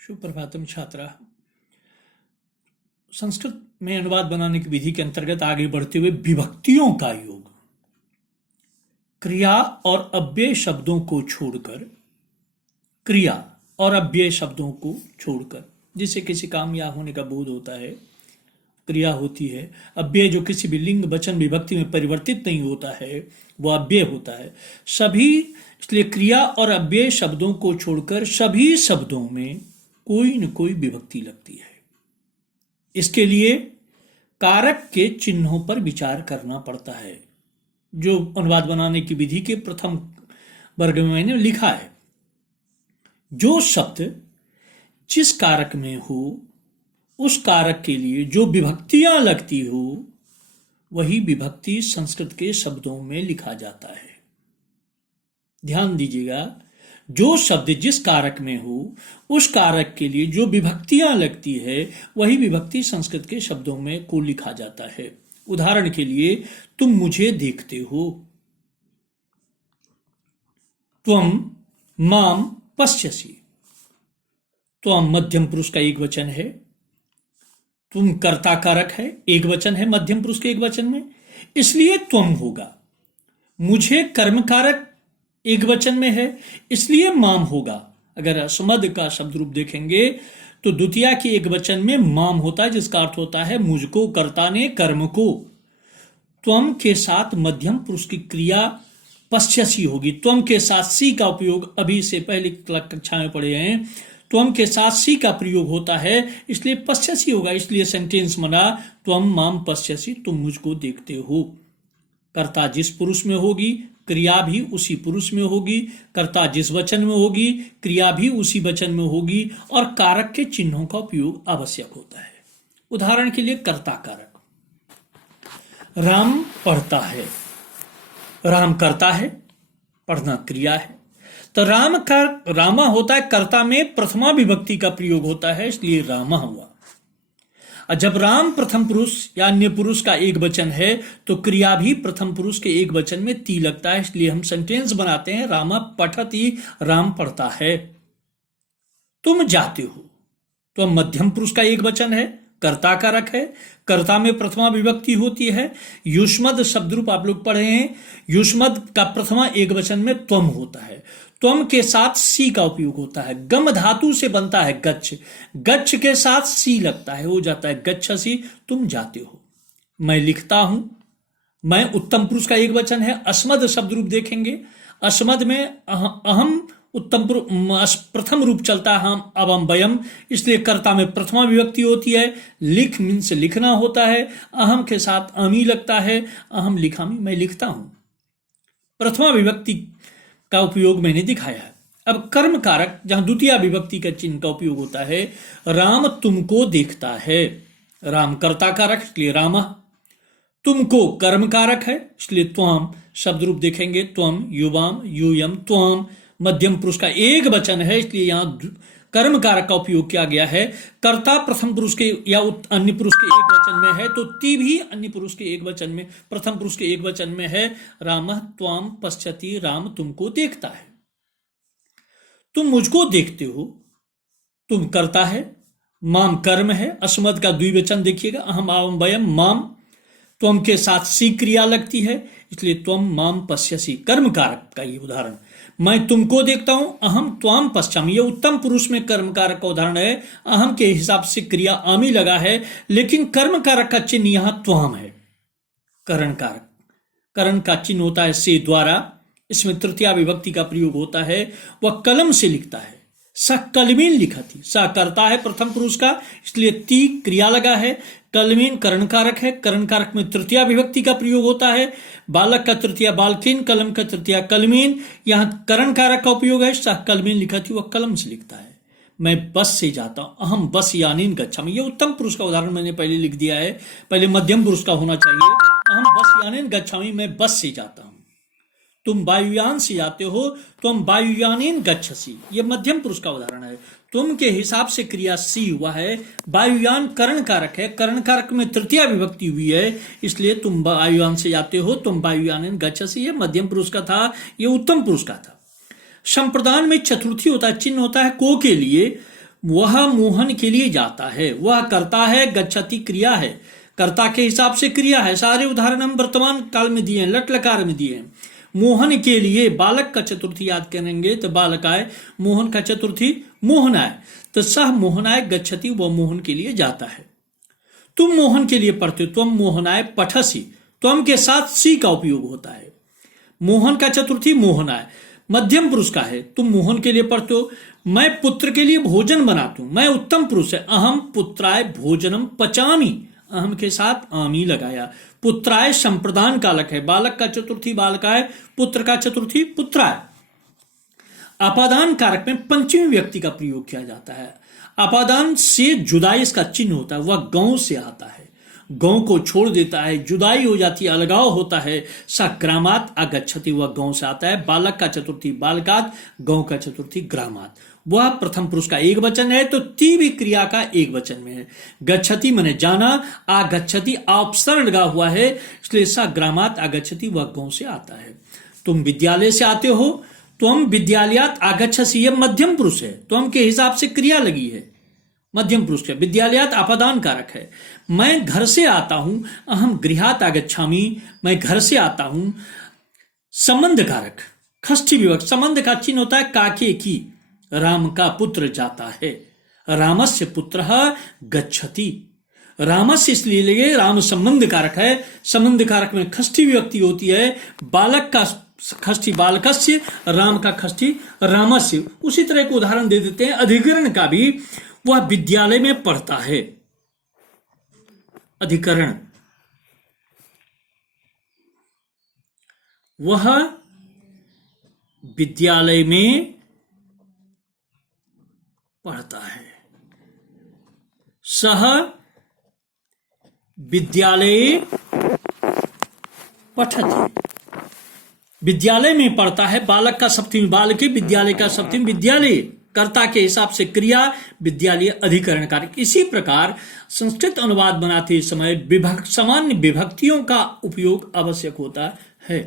सुप्रभातम छात्रा। संस्कृत में अनुवाद बनाने की विधि के अंतर्गत आगे बढ़ते हुए विभक्तियों का योग, क्रिया और अव्यय शब्दों को छोड़कर, क्रिया और अव्यय शब्दों को छोड़कर, जिससे किसी काम या होने का बोध होता है, क्रिया होती है। अव्यय जो किसी भी लिंग वचन विभक्ति में परिवर्तित नहीं होता है वो अव्यय होता है। सभी इसलिए क्रिया और अव्यय शब्दों को छोड़कर सभी शब्दों में कोई न कोई विभक्ति लगती है। इसके लिए कारक के चिन्हों पर विचार करना पड़ता है, जो अनुवाद बनाने की विधि के प्रथम वर्ग में मैंने लिखा है। जो शब्द जिस कारक में हो उस कारक के लिए जो विभक्तियां लगती हो वही विभक्ति संस्कृत के शब्दों में लिखा जाता है। ध्यान दीजिएगा, जो शब्द जिस कारक में हो उस कारक के लिए जो विभक्तियां लगती है वही विभक्ति संस्कृत के शब्दों में को लिखा जाता है। उदाहरण के लिए, तुम मुझे देखते हो, त्वम माम पश्यसि। त्वम मध्यम पुरुष का एक वचन है, तुम कर्ता कारक है, एक वचन है मध्यम पुरुष के एक वचन में, इसलिए त्वम होगा। मुझे कर्म कारक एक वचन में है, इसलिए माम होगा। अगर असमद का शब्द रूप देखेंगे तो द्वितीया की एक वचन में माम होता है, जिसका अर्थ होता है मुझको, कर्ता ने, कर्म को। त्वम के साथ मध्यम पुरुष की क्रिया पश्यसि होगी। त्वम के साथ सी का उपयोग अभी से पहले कक्षा में पढ़े हैं। त्वम के साथ सी का प्रयोग होता है, इसलिए पश्यसि होगा। इसलिए सेंटेंस बना त्वम माम पश्यसि, तुम मुझको देखते हो। कर्ता जिस पुरुष में होगी क्रिया भी उसी पुरुष में होगी, कर्ता जिस वचन में होगी क्रिया भी उसी वचन में होगी, और कारक के चिन्हों का उपयोग आवश्यक होता है। उदाहरण के लिए कर्ता कारक, राम पढ़ता है, राम करता है, पढ़ना क्रिया है, तो रामा होता है, कर्ता में प्रथमा विभक्ति का प्रयोग होता है, इसलिए रामा हुआ। और जब राम प्रथम पुरुष या अन्य पुरुष का एक वचन है तो क्रिया भी प्रथम पुरुष के एक वचन में ती लगता है, इसलिए हम सेंटेंस बनाते हैं रामा पठति, राम पढ़ता है। तुम जाते हो, तो मध्यम पुरुष का एक वचन है, कर्ता कारक है, कर्ता में प्रथमा विभक्ति होती है। युष्मद शब्द रूप आप लोग पढ़े हैं, युष्मद का प्रथमा एक वचन में त्वम होता है। त्वम के साथ सी का उपयोग होता है। गम धातु से बनता है गच्छ, गच्छ के साथ सी लगता है, हो जाता है गच्छसि, तुम जाते हो। मैं लिखता हूं, मैं उत्तम पुरुष का एक वचन है। अस्मद शब्द रूप देखेंगे, अस्मद में अहम उत्तम प्रथम रूप चलता है, हम अवम वयम, इसलिए कर्ता में प्रथमा विभक्ति होती है। लिख मीन्स लिखना होता है, अहम के साथ अमी लगता है, अहम लिखामी, मैं लिखता हूं। प्रथमा विभक्ति का उपयोग मैंने दिखाया है। अब कर्म कारक, जहां द्वितीय विभक्ति का चिन्ह का उपयोग होता है, राम तुमको देखता है, राम कर्ता कारक इसलिए राम, तुमको कर्म कारक है इसलिए त्वम शब्द रूप देखेंगे, त्वम युवाम यूयम, त्वम मध्यम पुरुष का एक वचन है, इसलिए यहां कर्म कारक का उपयोग किया गया है। कर्ता प्रथम पुरुष के या अन्य पुरुष के एक वचन में है तो ती भी अन्य पुरुष के एक वचन में, प्रथम पुरुष के एक वचन में है। रामः त्वाम पश्यति, राम तुमको देखता है। तुम मुझको देखते हो, तुम कर्ता है, माम कर्म है, अस्मद का द्विवचन देखिएगा, अहम आवम वयम, माम त्वम के साथ सी क्रिया लगती है, इसलिए त्वम माम पश्यसि, कर्म कारक का ये उदाहरण। मैं तुमको देखता हूं, अहम त्वाम पश्चामि, ये उत्तम पुरुष में कर्म कारक का उदाहरण है। अहम के हिसाब से क्रिया आमी लगा है, लेकिन कर्म कारक का चिन्ह यहां त्वाम है। करण कारक, करण का चिन्ह होता है से द्वारा, इसमें तृतीया विभक्ति का प्रयोग होता है। वह कलम से लिखता है, स कलमीन लिखा थी, स करता है प्रथम पुरुष का, इसलिए ती क्रिया लगा है। कलमीन करण कारक है, करण कारक में तृतीया विभक्ति का प्रयोग होता है। बालक का तृतीया बालकिन, कलम का तृतीया कलमीन, यहां करण कारक का उपयोग है। सह कलमीन लिखा थी, वह कलम से लिखता है। मैं बस से जाता हूं, अहम बस यानीन गच्छामि, ये उत्तम पुरुष का उदाहरण मैंने पहले लिख दिया है, पहले मध्यम पुरुष का होना चाहिए। अहम बस यानीन गच्छामि, मैं बस से जाता हूं। तुम वायुयान से जाते हो, तुम वायुयानीन गच्छसि, ये मध्यम पुरुष का उदाहरण है। तुम के हिसाब से क्रिया सी हुआ है। वायुयान करण कारक है, करण कारक में तृतीया विभक्ति हुई है, इसलिए तुम वायुयान से जाते हो, तुम वायुयान गच्छसि, ये मध्यम पुरुष का था, ये उत्तम पुरुष का था। संप्रदान में चतुर्थी होता है, चिन्ह होता है को के लिए, वह मोहन के लिए जाता है, वह करता है, गच्छति क्रिया है, कर्ता के हिसाब से क्रिया है। सारे उदाहरण हम वर्तमान काल में दिए हैं, लट लकार में दिए हैं। मोहन के लिए बालक का चतुर्थी याद करेंगे तो बालकाय, मोहन का चतुर्थी मोहनाय, तो सह मोहनाय गच्छति, वह मोहन के लिए जाता है। तुम मोहन के लिए पढ़ते हो, तुम मोहनाय पठसी, तुम के साथ सी का उपयोग होता है। मोहन का चतुर्थी मोहनाय मध्यम पुरुष का है, तुम मोहन के लिए पढ़ते हो। मैं पुत्र के लिए भोजन बनाता हूं, मैं उत्तम पुरुष है। अहम पुत्राय भोजनम पचामी, अहम के साथ आमी लगाया। पुत्राय संप्रदान कालक है, बालक का चतुर्थी बालकाय, पुत्र का चतुर्थी पुत्राय। अपादान कारक में पंचमी व्यक्ति का प्रयोग किया जाता है। अपादान से जुदाई इसका चिन्ह होता है, वह गांव से आता है, गांव को छोड़ देता है, जुदाई हो जाती है, अलगाव होता है। सा ग्रामात आगच्छति, वह गांव से आता है। बालक का चतुर्थी बालकात, गांव का चतुर्थी ग्रामात। वह प्रथम पुरुष का एक वचन है, तो ती भी क्रिया का एक वचन में है। गच्छति माने जाना, आगच्छति अपसरण लगा हुआ है, इसलिए सा ग्रामात आगच्छति, वह गांव से आता है। तुम विद्यालय से आते हो, तुम विद्यालयात आगच्छसि, यह मध्यम पुरुष है, तुम के हिसाब से क्रिया लगी है, मध्यम पुरुष है। विद्यालयात अपादान कारक है। मैं घर से आता हूं, अहम गृहात आगच्छामि, मैं घर से आता हूं। संबंध कारक षष्ठी विभक्ति, संबंध का चिन्ह होता है काके की, राम का पुत्र जाता है। रामस्य पुत्रः गच्छति, रामस्य इसलिए लगे, राम संबंध कारक है, संबंध कारक में षष्ठी विभक्ति होती है। बालक का षष्ठी बालकस्य, राम का षष्ठी रामस्य। उसी तरह को उदाहरण दे देते हैं अधिकरण का भी, वह विद्यालय में पढ़ता है। अधिकरण, वह विद्यालय में पढ़ता है। सह विद्यालय पठति, विद्यालय में पढ़ता है। बालक का सप्तमी बालके, विद्यालय का सप्तमी विद्यालय, कर्ता के हिसाब से क्रिया, विद्यालय अधिकरण कारक। इसी प्रकार संस्कृत अनुवाद बनाते समय सामान्य विभक्तियों का उपयोग आवश्यक होता है।